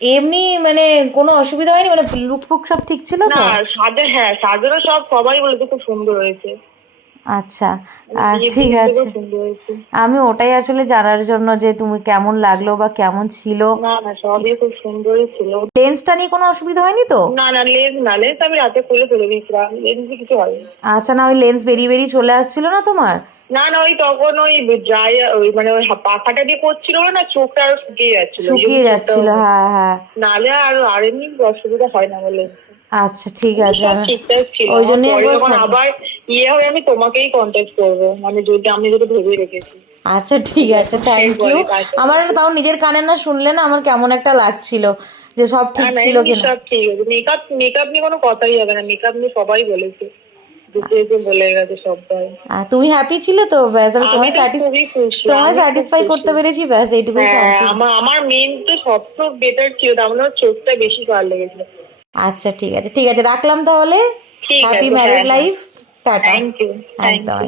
এমনি মানে কোনো অসুবিধা হয়নি, মানে লুক ফুক সব ঠিক ছিল তো? না সাজেরও সবাই বলেছে খুব সুন্দর হয়েছে। আচ্ছা, বিয়ের ঠিক দিনের থেকেও আছে। সুন্দর হয়েছে। আমি ওটাই আসলে জানার জন্য যে তুমি কেমন লাগলো বা কেমন ছিল। না সবই খুব সুন্দরই ছিল। লেন্সটা নিয়ে কোনো অসুবিধা হয়নি তো? না লেন্স আমি রাতে খুলে ফেলে দিয়েছিলাম, লেন্সে কিছু হয়নি। আচ্ছা, না ওই লেন্স বেরিয়ে বেরিয়ে চলে আসছিল না তোমার? না ওই তখন ওই ড্রাই ওই মানে ওই পাখাটা দিয়ে করছিল না, চোখটা আরো শুকিয়ে যাচ্ছিল, শুকিয়ে যাচ্ছিল, হ্যাঁ হ্যাঁ। নালে আর এমনি অসুবিধা হয় না বলে। আচ্ছা ঠিক আছে। সব ঠিকঠাক ছিল। ওই জন্য পরে একবার যখন আবার হবে আমি তোমাকেই কন্ট্যাক্ট করবো, মানে যদি আমি যেটা ভেবে রেখেছি। আচ্ছা ঠিক আছে, থ্যাংক ইউ। আমার তাও নিজের কানে না শুনলে না আমার কেমন একটা লাগছিল যে সব ঠিক ছিল কিনা। সব ঠিক আছে। মেকআপ নিয়ে কোনো কথাই হবে না, মেকআপ নিয়ে সবাই বলেছে, বলে গেছে সবাই। তুমি হ্যাপি ছিলে তো? ব্যাস, আমি আমি তো খুবই খুশি, তোমায় আমি খুব স্যাটিসফাই খুশি। করতে পেরেছি, ব্যাস এইটুকুই শান্তি। আমার মেন তো সবচেয়ে বেটার ছিল, তার মানে চোখটা বেশি ভালো লেগেছিল। আচ্ছা ঠিক আছে, ঠিক আছে, রাখলাম তাহলে। ঠিক হ্যাপি আছে, married life. Tata. Thank you. একদম।